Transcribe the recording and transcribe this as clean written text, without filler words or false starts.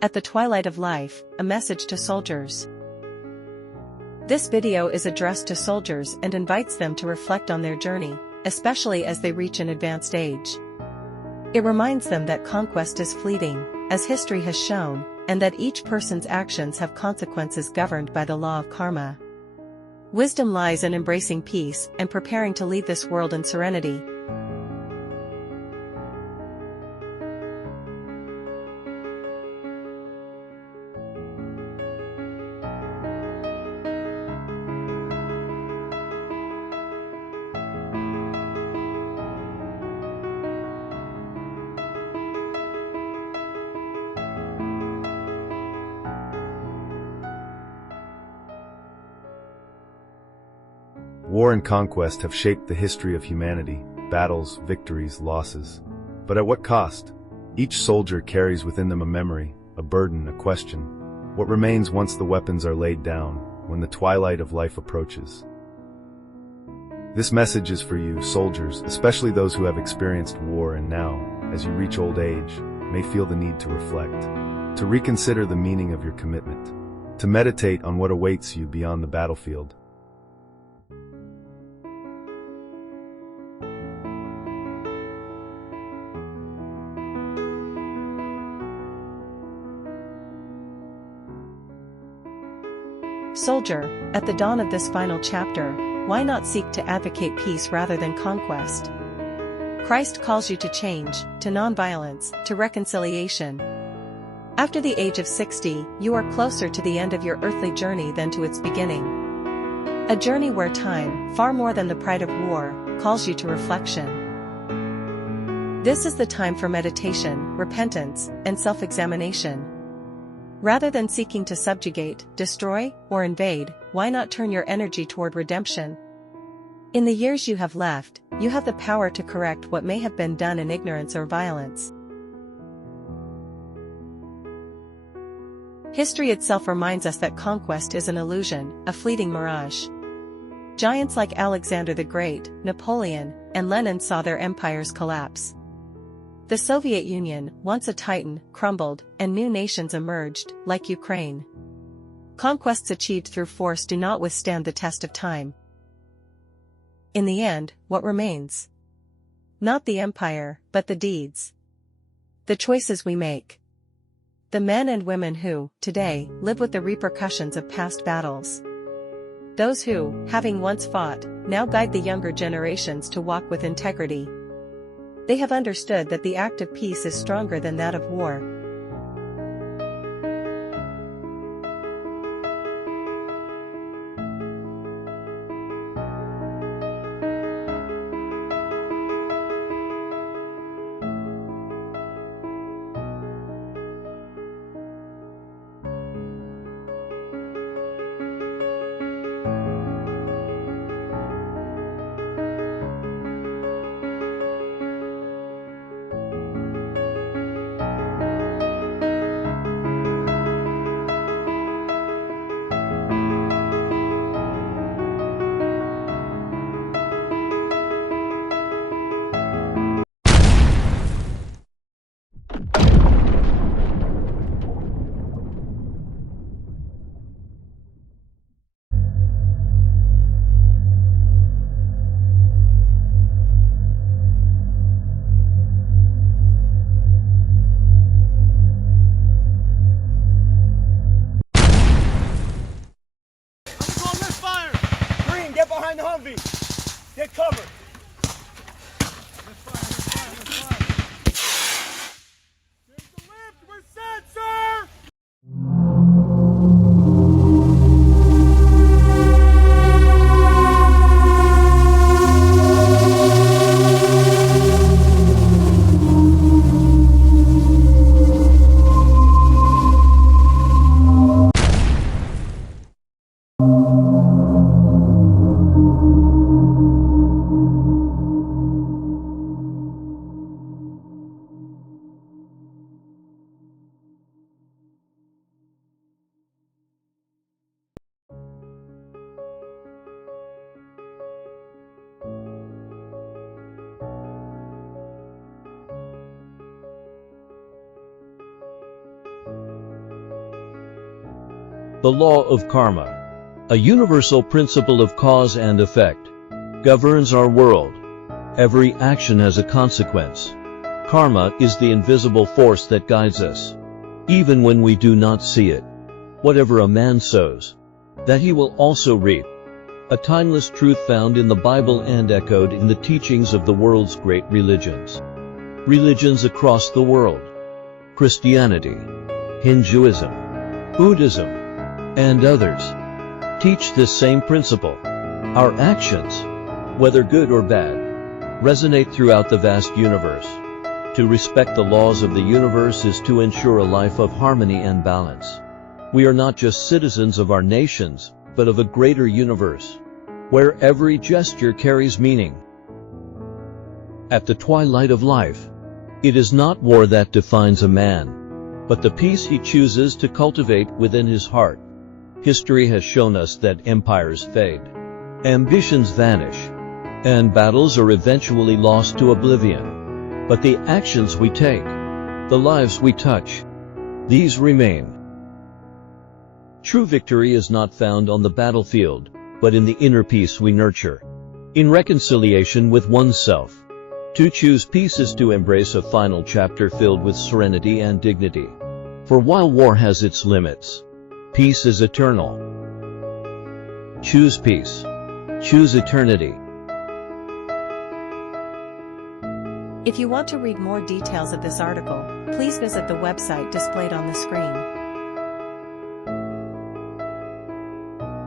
At the twilight of life, a message to soldiers. This video is addressed to soldiers and invites them to reflect on their journey, especially as they reach an advanced age. It reminds them that conquest is fleeting, as history has shown, and that each person's actions have consequences governed by the law of karma. Wisdom lies in embracing peace and preparing to leave this world in serenity. War and conquest have shaped the history of humanity, battles, victories, losses. But at what cost? Each soldier carries within them a memory, a burden, a question. What remains once the weapons are laid down, when the twilight of life approaches? This message is for you, soldiers, especially those who have experienced war and now, as you reach old age, may feel the need to reflect, to reconsider the meaning of your commitment, to meditate on what awaits you beyond the battlefield. Soldier, at the dawn of this final chapter, why not seek to advocate peace rather than conquest? Christ calls you to change, to nonviolence, to reconciliation. After the age of 60, you are closer to the end of your earthly journey than to its beginning. A journey where time, far more than the pride of war, calls you to reflection. This is the time for meditation, repentance, and self-examination. Rather than seeking to subjugate, destroy, or invade, why not turn your energy toward redemption? In the years you have left, you have the power to correct what may have been done in ignorance or violence. History itself reminds us that conquest is an illusion, a fleeting mirage. Giants like Alexander the Great, Napoleon, and Lenin saw their empires collapse. The Soviet Union, once a titan, crumbled, and new nations emerged, like Ukraine. Conquests achieved through force do not withstand the test of time. In the end, what remains? Not the empire, but the deeds. The choices we make. The men and women who, today, live with the repercussions of past battles. Those who, having once fought, now guide the younger generations to walk with integrity. They have understood that the act of peace is stronger than that of war. Get behind the Humvee. Get covered. There's the lift. We're set, sir. The law of karma, a universal principle of cause and effect, governs our world. Every action has a consequence. Karma is the invisible force that guides us, even when we do not see it. Whatever a man sows, that he will also reap. A timeless truth found in the Bible and echoed in the teachings of the world's great religions. Religions across the world, Christianity, Hinduism, Buddhism, and others, teach this same principle. Our actions, whether good or bad, resonate throughout the vast universe. To respect the laws of the universe is to ensure a life of harmony and balance. We are not just citizens of our nations, but of a greater universe, where every gesture carries meaning. At the twilight of life, it is not war that defines a man, but the peace he chooses to cultivate within his heart. History has shown us that empires fade, ambitions vanish, and battles are eventually lost to oblivion. But the actions we take, the lives we touch, these remain. True victory is not found on the battlefield, but in the inner peace we nurture, in reconciliation with oneself. To choose peace is to embrace a final chapter filled with serenity and dignity. For while war has its limits, peace is eternal. Choose peace. Choose eternity. If you want to read more details of this article, please visit the website displayed on the screen.